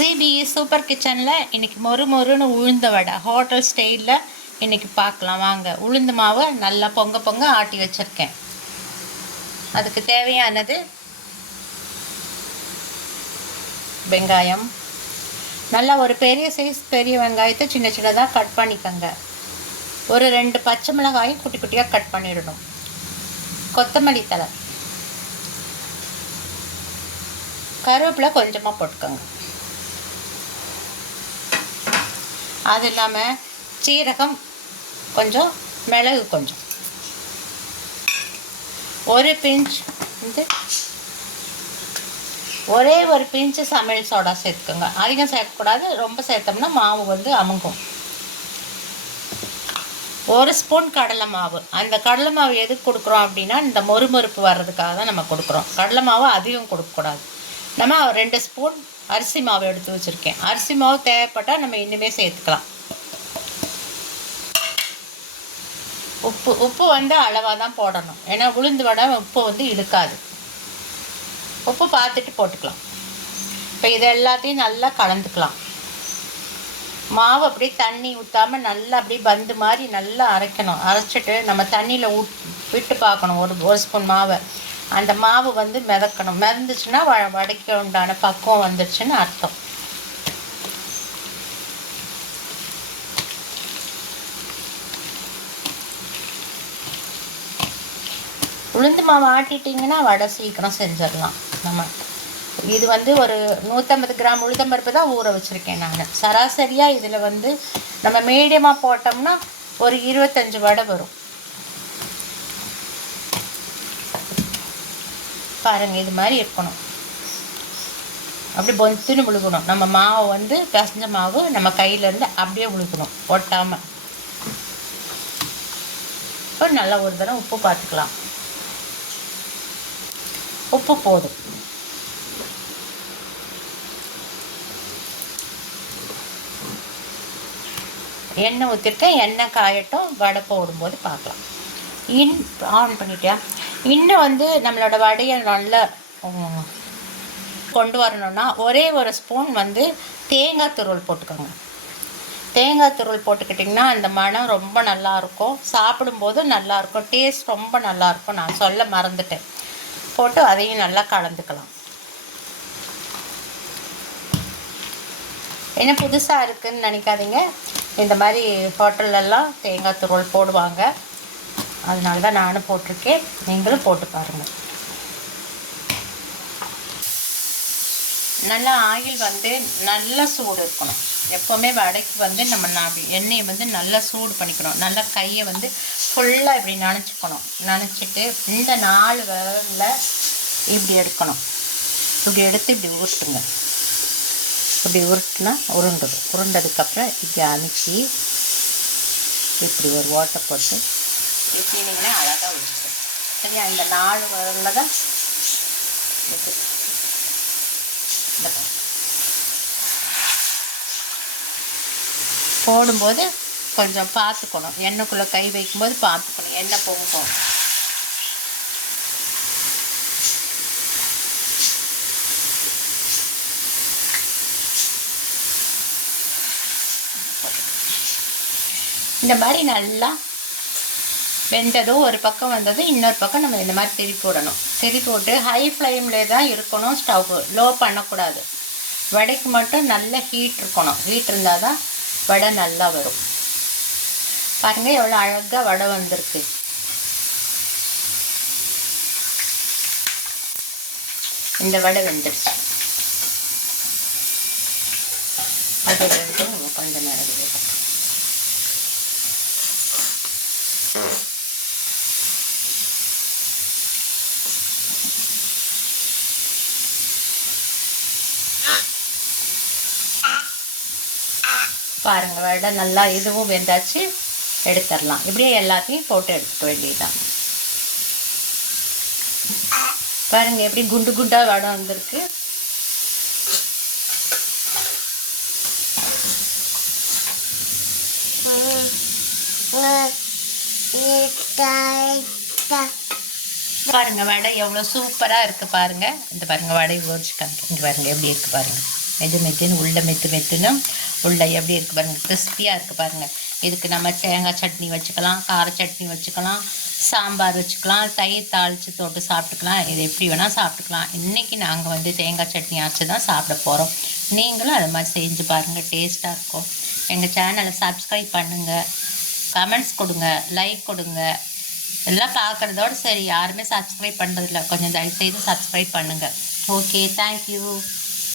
CBE super கிச்சனில் இன்றைக்கி மொறுன்னு உளுந்த வடை ஹோட்டல் ஸ்டைலில் இன்றைக்கி பார்க்கலாம் வாங்க. உளுந்து மாவை நல்லா பொங்க ஆட்டி வச்சுருக்கேன். அதுக்கு தேவையானது வெங்காயம், நல்லா ஒரு பெரிய சைஸ் பெரிய வெங்காயத்தை சின்ன சின்னதாக கட் பண்ணிக்கோங்க. ஒரு 2 பச்சை மிளகாயும் குட்டி குட்டியாக கட் பண்ணிடணும். கொத்தமல்லி தழை, கருவேப்பிலை கொஞ்சமாக போட்டுக்கோங்க. அது இல்லாமல் சீரகம் கொஞ்சம், மிளகு கொஞ்சம், ஒரு பிஞ்ச் வந்து ஒரே ஒரு பிஞ்சு சமையல் சோடா சேர்த்துக்கோங்க. அதிகம் சேர்க்கக்கூடாது, ரொம்ப சேர்த்தோம்னா மாவு வந்து அமுங்கும். 1 ஸ்பூன் கடலை மாவு. அந்த கடலை மாவு எதுக்கு கொடுக்குறோம் அப்படின்னா இந்த மொறுமொறுப்பு வர்றதுக்காக தான் நம்ம கொடுக்குறோம். கடலை மாவு அதிகம் கொடுக்கக்கூடாது. நம்ம 2 ஸ்பூன் அரிசி மாவு எடுத்து வச்சுருக்கேன். அரிசி மாவு தேவைப்பட்டால் நம்ம இன்னுமே சேர்த்துக்கலாம். உப்பு வந்து அளவாக தான் போடணும், ஏன்னா உளுந்து வடை உப்பு வந்து இழுக்காது. உப்பு பார்த்துட்டு போட்டுக்கலாம். இப்போ இது எல்லாத்தையும் நல்லா கலந்துக்கலாம். மாவு அப்படியே தண்ணி ஊற்றாமல் நல்லா அப்படியே பந்து மாதிரி நல்லா அரைக்கணும். அரைச்சிட்டு நம்ம தண்ணியில் விட்டு பார்க்கணும். ஒரு ஸ்பூன் மாவை அந்த மாவு வந்து மிதக்கணும். மிதந்துச்சுன்னா வடைக்கு உண்டான பக்குவம் வந்துடுச்சுன்னு அர்த்தம். உளுந்து மாவு ஆட்டிட்டிங்கன்னா வடை சீக்கிரம் செஞ்சிடலாம். நம்ம இது வந்து ஒரு 150 கிராம் உளுத்தம்பருப்பு தான் ஊற வச்சுருக்கேன் நான். சராசரியாக இதில் வந்து நம்ம மீடியமாக போட்டோம்னா ஒரு 25 வடை வரும். பாருங்கள், இது மாதிரி இருக்கணும். அப்படி பொந்துன்னு விழுகணும். நம்ம மாவு வந்து பிசைஞ்ச மாவு நம்ம கையிலேருந்து அப்படியே விழுகணும், ஒட்டாமல். இப்போ நல்லா ஒரு தடவை உப்பு பார்த்துக்கலாம். உப்பு போதும். எண்ணெய் ஊற்றிருக்கேன். எண்ணெய் காயட்டும், வடை போடும்போது பார்க்கலாம். ஆன் பண்ணிட்டா இன்னும் வந்து நம்மளோட வடையை நல்லா கொண்டு வரணும்னா ஒரே ஒரு ஸ்பூன் வந்து தேங்காய் துருவல் போட்டுக்கோங்க. தேங்காய் துருவல் போட்டுக்கிட்டிங்கன்னா அந்த மணம் ரொம்ப நல்லாயிருக்கும், சாப்பிடும்போது நல்லாயிருக்கும், டேஸ்ட் ரொம்ப நல்லாயிருக்கும். நான் சொல்ல மறந்துட்டேன். போட்டு அதையும் நல்லா கலந்துக்கலாம். என்ன புதுசாக இருக்குதுன்னு நினைக்காதீங்க. இந்த மாதிரி ஹோட்டல்லலாம் தேங்காய் துருவல் போடுவாங்க, அதனால தான் நானும் போட்டிருக்கேன். நீங்களும் போட்டு பாருங்கள். நல்லா ஆயில் வந்து நல்லா சூடு இருக்கணும். எப்போவுமே வடைக்கு வந்து நம்ம எண்ணெயை வந்து நல்லா சூடு பண்ணிக்கணும். நல்லா கையை வந்து ஃபுல்லாக இப்படி நனைச்சிக்கணும். நனைச்சிட்டு இந்த 4 விரலில் இப்படி எடுக்கணும். இப்படி எடுத்து இப்படி உருட்டுங்க. இப்படி உருட்டுனா உருண்டுடும். உருண்டதுக்கப்புறம் இப்படி அமுக்கி இப்படி ஒரு ஓட்டை போட்டு எப்படினீங்கன்னா அழகாக உருட்டும். சரியா? இந்த 4 விரலில் தான் போடும்போது கொஞ்சம் பார்த்துக்கணும். எண்ணெய்க்குள்ளே கை வைக்கும்போது பார்த்துக்கணும், எண்ணெய் பொங்கும். இந்த மாதிரி நல்லா வெந்ததும் ஒரு பக்கம் வந்ததும் இன்னொரு பக்கம் நம்ம இந்த மாதிரி திருப்பி விடணும். திருப்பி விட்டு ஹை ஃப்ளேமில் தான் இருக்கணும். ஸ்டவ் லோ பண்ணக்கூடாது. வடைக்கு மட்டும் நல்ல ஹீட் இருக்கணும். ஹீட் இருந்தால் தான் வடை நல்லா வரும். பாருங்கள் எவ்வளோ அழகாக வடை வந்திருக்கு. இந்த வடை வெந்துடுச்சு. அது கொஞ்சம் நேரம் வேகும். பாருங்கள் வடை நல்லா இதுவும் வெந்தாச்சு. எடுத்துடலாம். இப்படியே எல்லாத்தையும் போட்டு எடுத்துக்க வேண்டியதுதான். பாருங்கள் எப்படி குண்டு குண்டாக வடை வந்திருக்கு. பாருங்கள் வடை எவ்வளோ சூப்பராக இருக்குது. பாருங்கள் இந்த பாருங்கள் வடை உரிச்சு காமிக்க. இங்கே பாருங்கள் எப்படி இருக்குது பாருங்கள். மெத்துன்னு உள்ளே மெத்துன்னு உள்ளே எப்படி இருக்குது பாருங்கள், கிறிஸ்பியாக இருக்குது பாருங்கள். இதுக்கு நம்ம தேங்காய் சட்னி வச்சுக்கலாம், கார சட்னி வச்சுக்கலாம், சாம்பார் வச்சுக்கலாம், தயிர் தாளித்து தொட்டு சாப்பிட்டுக்கலாம். இது எப்படி வேணால் சாப்பிட்டுக்கலாம். இன்றைக்கி நாங்கள் வந்து தேங்காய் சட்னி அரைச்சி தான் சாப்பிட போகிறோம். நீங்களும் அது மாதிரி செஞ்சு பாருங்கள், டேஸ்ட்டாக இருக்கும். எங்கள் சேனலை சப்ஸ்கிரைப் பண்ணுங்கள், கமெண்ட்ஸ் கொடுங்க, லைக் கொடுங்க. எல்லாம் பார்க்குறதோடு சரி, யாருமே சப்ஸ்கிரைப் பண்ணுறதில்ல. கொஞ்சம் தயவுசெய்து சப்ஸ்கிரைப் பண்ணுங்கள். Okay, thank you.